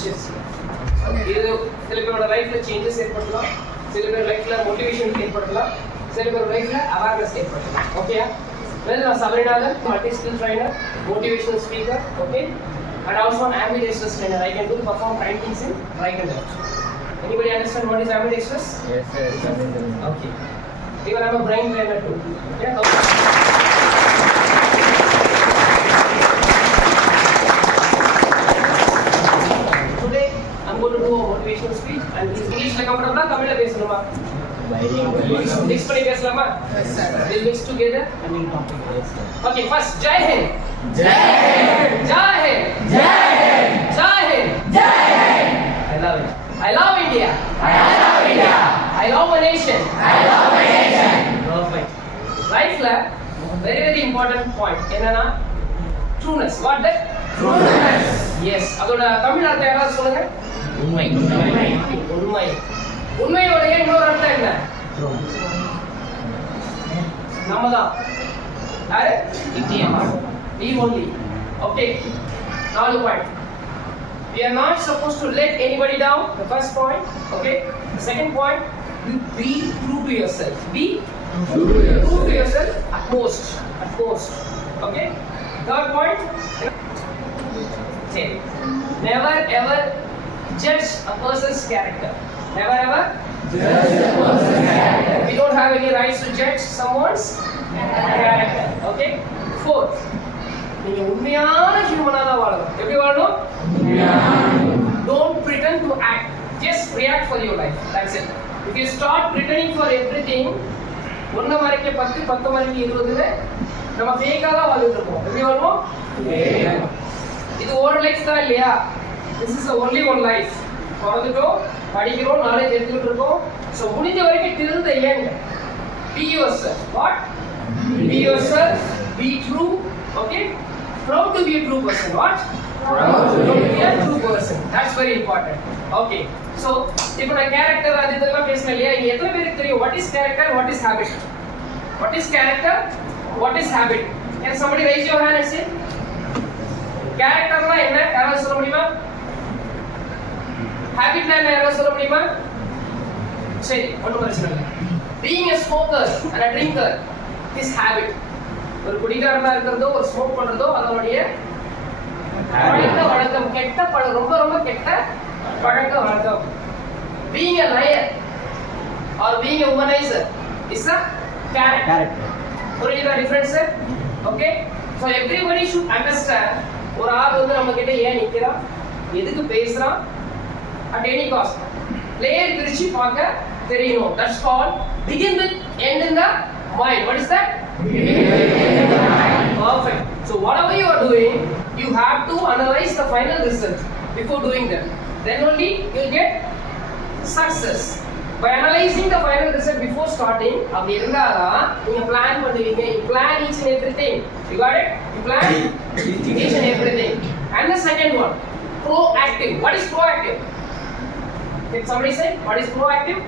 riches. இது சில பேரோட லைஃப்ல சேஞ்சஸ் ஏற்படலாம், சில பேர் லைஃப்ல மோட்டிவேஷன் ஏற்படலாம், சில பேர் லைஃப்ல அவேர்னஸ் ஏற்படலாம். ஓகேயா? Well, நான் Sabarinathan, multi-skill trainer, motivational speaker, okay, and also an ambidextrous trainer. I can do perform right things in right and left. Anybody understand what is ambidextrous? Yes, sir. Okay. Even I'm a brain trainer too. Yeah. Today I'm going to do a motivational speech and this English la comfortable Tamil la pesanuma. Mix பண்ணி பேசலாமா? Yes, sir. We'll mix together and we'll talk. Yes, sir. Okay, first Jai Hind. Jai Hind. Jai Hind. Jai Hind. Jai Hind. Jai Hind. I love it. I love India. I love India. I love my nation. I love my nation. Perfect. Lifeல very important point என்னன்னா trueness. What that? Trueness. Yes. அதோட தமிழ் அர்த்தம் யாராவது சொல்லுங்க. உண்மை. உண்மை. உண்மையோட இன்னொரு அர்த்தம் என்ன? நம்மதான். யாரு? India. We only. Okay. 4 point. We are not supposed to let anybody down. The first point. Okay. The second point. Be true to yourself. Be true to yourself at most. At most. Okay. Third point. Say. Never ever judge a person's character. Never ever Judge a person's character. we don't have any rights to judge someone's character. Okay. Fourth, நீங்க உண்மையான ஹியூமனா தான் வாழணும். எப்படி வாழணும்? Don't pretend to act. Just react for your life. That's it. If you start pretending for everything, ஒன்ன மறைக்க 10 10 மறைக்க 20ல நம்ம ஃபேக்கா தான் வாழ்ந்துட்டு இருக்கோம். எப்படி வாழ்வோம்? இது ஒரு லைஃப் தான் இல்லையா? This is the only one life. பிறந்துட்டோம், படிக்கிறோம், நாலேஜ் எடுத்துக்கிட்டு இருக்கோம். ஸோ முடிஞ்ச வரைக்கும் till the end, be yourself. What? Be yourself. Be true. Okay? Proud to be a true person. What? Proud to be a true person. That's very important. Okay. So, இப்போ நான் character அது இதெல்லாம் பேசணும் இல்லையா? இங்க எத்தனை பேருக்கு தெரியும் what is character, what is habit? What is character? What is habit? Can somebody raise your hand and say? Characterனா என்ன? யாராவது சொல்ல முடியுமா? Habitனா என்ன? யாராவது சொல்ல முடியுமா? சரி, ஒன்றும் பிரச்சனை இல்லை. Being a smoker and a drinker is habit. ஒரு குடிகாரனா இருக்கிறதோ ஒரு ஸ்மோக் பண்றதோ அதனுடைய பழக்க வழக்கம், கெட்ட பழக்கம், ரொம்ப ரொம்ப கெட்ட பழக்க வழக்கம். Being a liar or being a womanizer is a character. புரியுதா difference? Okay. So everybody should understand ஒரு ஆள் வந்து நம்ம கிட்ட ஏன் நிக்கிறான், எதுக்கு பேசுறான், at any cost. லேயர் பிரிச்சு பார்க்க தெரியணும். That's called begin with end in the mind. What is that? Perfect. So whatever you are doing, you have to analyze the final result before doing that. Then only you will get success. By analyzing the final result before starting, அப்படி இருந்தாதான் நீங்க plan பண்ணுவீங்க. You plan each and everything. You got it? You plan each and everything. And the second one, proactive. What is proactive? Can somebody say what is proactive?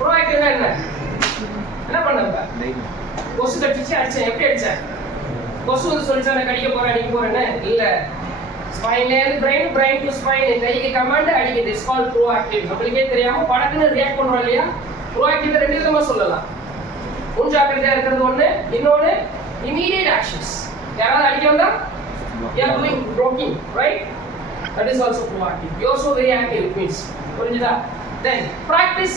Proactive என்ன பண்ணாங்க? கொசு கடிச்சு அடிச்சேன். எப்படி அடிச்சேன்? கொசு வந்து சொல்லிச்சா நான் கடிக்க போறேன் அடிக்க போறேன்னு இல்ல. ஸ்பைன்ல இருந்து பிரெயின் டு ஸ்பைன் கைக்கு கமாண்ட் அடிக்குது. It's called proactive. நம்மளுக்கே தெரியாம படக்குன்னு ரியாக்ட் பண்றோம் இல்லையா? ப்ரோஆக்டிவ் ரெண்டு விதமா சொல்லலாம். முன்ஜாக்கிரதையா இருக்கிறது ஒண்ணு, இன்னொன்னு இமிடியேட் ஆக்ஷன்ஸ். யாராவது அடிக்க வந்தா you are doing blocking, right? That is also proactive. You are also very active, it means. புரிஞ்சுதா? Then practice.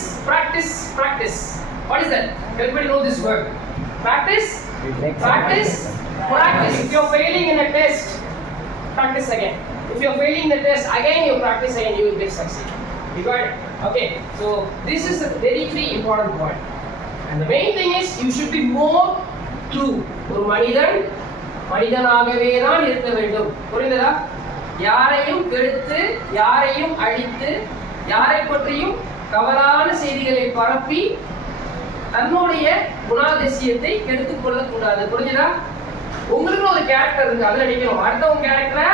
What is that? Everybody know this word. Practice. If you are failing in a test, practice again. If you are failing the test, again you practice again, you will get succeed. You got it? Okay. So this is a very important point. And the main thing is you should be more true. ஒரு மனிதனாகவே தான் இருக்க வேண்டும். புரியுதா? யாரையும் கெடுத்து, யாரையும் அழித்து, யாரை பற்றியும் தவறான செய்திகளை பரப்பி தன்னுடைய குணாதிசயத்தை கெடுத்துக் கொள்ளக்கூடாது. புரிஞ்சுதா? உங்களுக்கு ஒரு கேரக்டர் இருக்கு, அதை அடிக்கணும். அடுத்தவங்க கேரக்டரை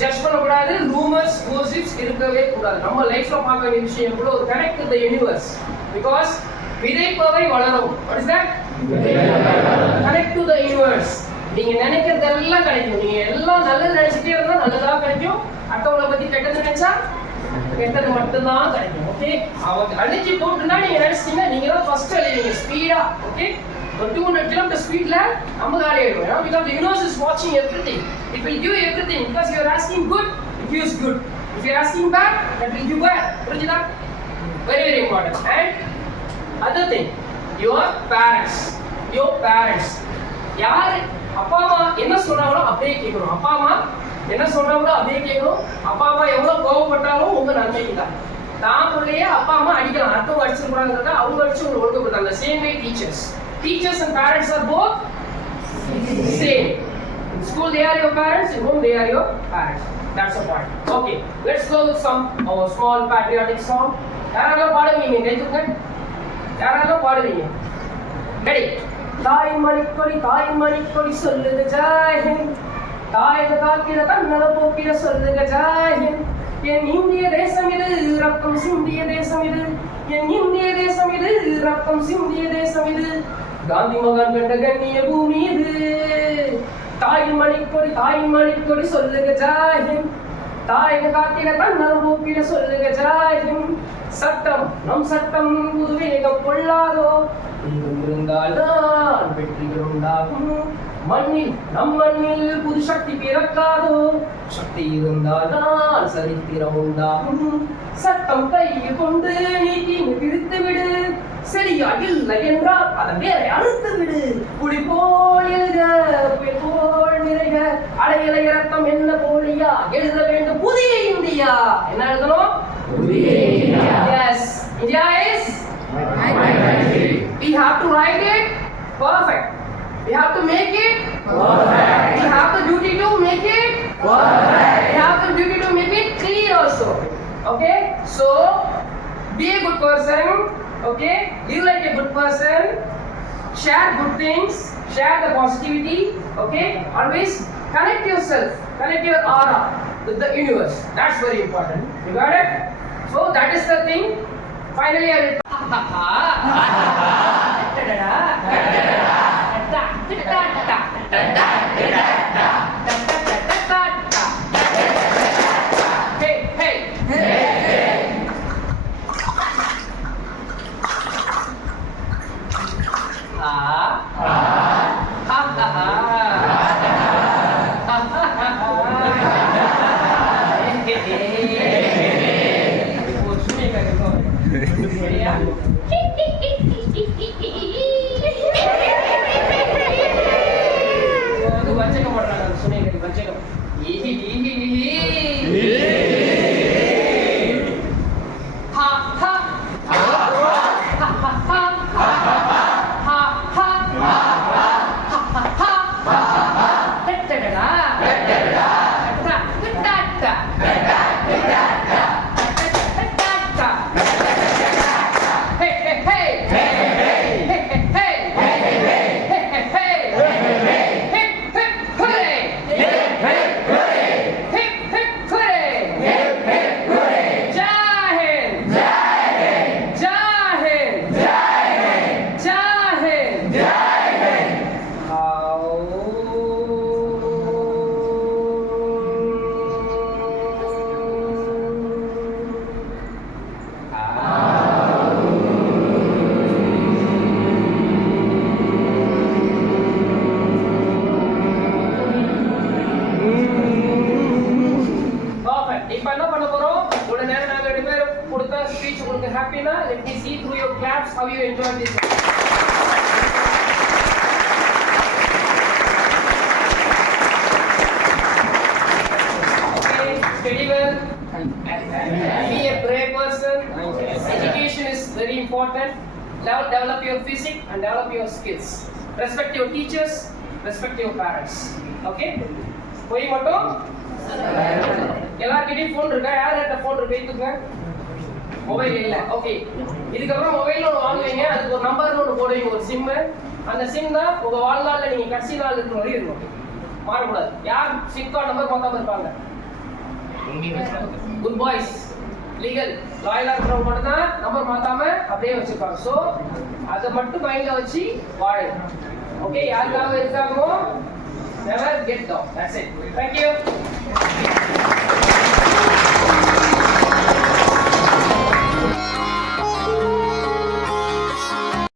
ஜட்ஜ் பண்ணக்கூடாது. ரூமர்ஸ், கோசிப்ஸ் இருக்கவே கூடாது. நம்ம லைஃப்ல பார்க்க வேண்டிய விஷயம் கூட ஒரு connect with the universe. Because விதைப்பவை வளரும். What is that? Connect to the universe. நீங்க நினைக்கிறதெல்லாம் கிடைக்கும். நீங்க எல்லாம் நல்லது நினைச்சிட்டே இருந்தா நல்லதா கிடைக்கும். அடுத்தவங்களை பத்தி கெட்டது நினைச்சா கெட்டது மட்டும்தான் கிடைக்கும். ஓகே, அவங்க அழிஞ்சு போட்டுனா நீங்க நினைச்சீங்க நீங்க தான் ஃபர்ஸ்ட் அழிவீங்க ஸ்பீடா. ஓகே, ஒரு 200 km ஸ்பீட்ல நம்ம காலி ஆயிடும். Because the universe is watching everything. It will give you everything because you are asking good, it gives good. If you are asking bad, that will give bad. புரிஞ்சுதா? Very very important. And other thing, your parents. யார் அப்பா அம்மா என்ன சொல்றாங்களோ அப்படியே கேட்கணும். அப்பா அம்மா என்ன சொல்றாங்களோ அப்படியே கேட்கணும். அப்பா அம்மா எவ்வளவு கோவப்பட்டாலும் உங்க நன்மைக்கு தான். தாங்களுடைய அப்பா அம்மா அடிக்கலாம், அடுத்தவங்க அடிச்சிருக்காங்க, அவங்க அடிச்சு உங்களுக்கு ஒழுக்கப்படுத்தாங்க. Same way teachers and parents are both same. In school they are your parents, in home they are your parents. That's the point. Okay, let's go with some small patriotic song. யாரெல்லாம் பாடுவீங்க? கை தூக்குங்க. யாரெல்லாம் பாடுவீங்க? Ready? தாயின் மணிக்கொடி சொல்லுங்க ஜெய் ஹிந்த். தாயக காக்கிற தன்னல போக்கிற சொல்லுங்க ஜெய் ஹிந்த். என் இந்திய தேசம் இது, ரத்தம் சிந்திய தேசம் இது. என் இந்திய தேசம் இது, ரத்தம் சிந்திய தேசம் இது. காந்தி மகான் கண்ட கண்ணிய பூமி இது. தாயின் மணிக்கொடி சொல்லுங்க ஜெய் ஹிந்த். தாயக காக்கிற தன்னல போக்கிற சொல்லுங்க ஜெய் ஹிந்த். சட்டம் நம் சட்டம் புது வேகம் கொள்ளாதோ. இருந்தால்தான் வெற்றிகள் உண்டாகும். நம் மண்ணில் புது சக்தி பிறக்காதோ. சக்தி இருந்தால்தான் சரித்திரம் உண்டாகும். சட்டம் கையில் கொண்டு நீதி பிரித்து விடு. சரியா இல்லை என்றால் அதை வேற அறுத்து விடு. புலி போல் எழுக, புயல் போல் நிறைக. அடையலை ரத்தம் என்ன போலியா எழுத வேண்டும் புதிய இந்தியா. என்ன எழுதணும்? Yes, India is my country. We have to write it perfect. We have to make it perfect. We have the duty to make it perfect. We have the duty to make it clear also. Okay, so be a good person. Okay, live like a good person. Share good things. Share the positivity. Okay, always connect yourself. Connect your aura with the universe. That's very important. You got it? So that is the thing. Finally, I will. Let me see through your claps how you enjoyed this. Okay, study well. Be a brave person. Education is very important. Develop your physics and develop your skills. Respect your teachers. Respect your parents. Okay? போய் மட்டும் எல்லார்கிட்டயும் phone இருக்கா? யார்கிட்ட phone இருக்கு? வைத்துங்க. Mobile இல்ல. Okay, இதுக்கப்புறம் mobile ஒன்று வாங்குவீங்க, அதுக்கு ஒரு நம்பர்னு ஒன்று போடுவீங்க, ஒரு சிம்மு. அந்த சிம் தான் உங்க வாழ்நாளில் நீங்க கடைசி நாள் இருக்கிற வரையும் இருக்கும், மாறக்கூடாது. யார் சிம் கார்டு நம்பர் பார்க்காம இருப்பாங்க? குட் பாய்ஸ், லீகல் லாயலா இருக்கிறவங்க மட்டும் தான் நம்பர் மாத்தாம அப்படியே வச்சிருப்பாங்க. ஸோ அதை மட்டும் மைண்ட்ல வச்சு வாழு. ஓகே, யாருக்காக இருக்காங்களோ get down. That's it. Thank you.